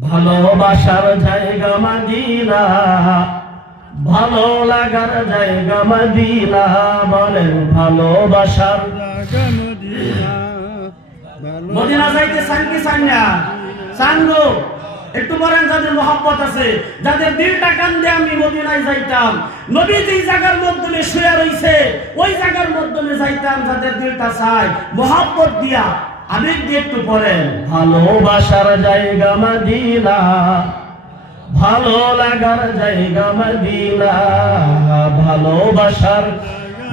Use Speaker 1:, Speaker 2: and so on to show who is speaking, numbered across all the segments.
Speaker 1: ভালোবাসার জায়গা মাদিনা ভালো লাগার জায়গা মাদিনা বলেন ভালোবাসার মদিনা যাইতে চান কি চান না? চান গো। একটু বলেন যাদের মহব্বত আছে যাদের দিলটা কান্দে আমি মদিনায় যাইতাম নবী যেই জায়গার মাধ্যমে শুয়ে রইছে ওই জায়গার মাধ্যমে যাইতাম যাদের দিলটা চাই মহব্বত দিয়া একটু পড়েন ভালোবাসার জায়গা মদিনা ভালো লাগার জায়গা মদিনা ভালোবাসার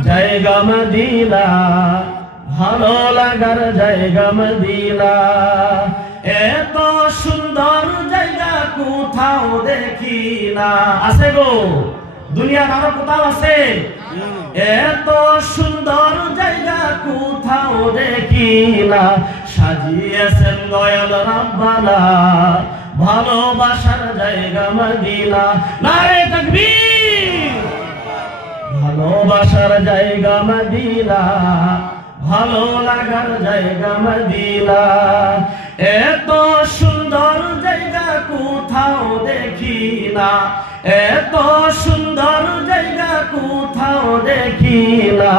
Speaker 1: জায়গা মদিনা ভালো লাগার জায়গা মদিনা। এত সুন্দর জায়গা কোথাও দেখি না। আছে গো দুনিয়ার আরও কোথাও আছে? এত সুন্দর জায়গা না সাজিয়েছেন দয়াল রাব্বানা, ভালোবাসার জায়গা মদিনা নারে তাকবীর! ভালোবাসার জায়গা মদিনা ভালো লাগার জায়গা মদিনা এত সুন্দর জায়গা কোথাও দেখি না এত সুন্দর জায়গা কোথাও দেখি না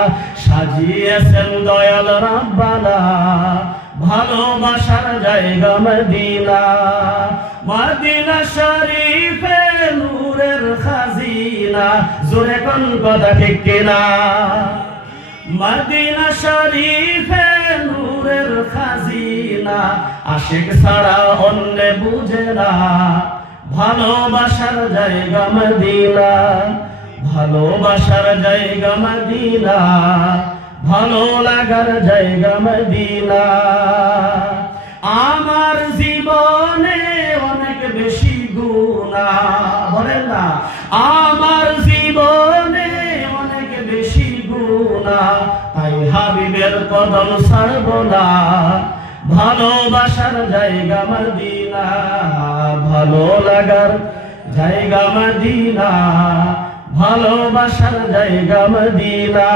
Speaker 1: সাজিয়েছেন দয়াল রাব্বানা ভালোবাসার জায়গা মদিনা। মদিনা শরীফে নূরের খাজিনা, জোরে কোন কথা ঠিক কিনা? মদিনা শরীফে নূরের খাজিনা, আশিক ছাড়া অন্য বুঝে না। ভালোবাসার জায়গা মদিনা, ভালোবাসার জায়গা মদিনা। ভালো লাগার জায়গা মদিনা। আমার জীবনে অনেক বেশি গুণা। বলেন না, আমার জীবনে অনেক বেশি গুণা। তাই হাবিবের কদম ছাড়ব না। ভালোবাসার জায়গা মদিনা, ভালো লাগার জায়গা মদিনা, ভালোবাসার জায়গা মদিনা।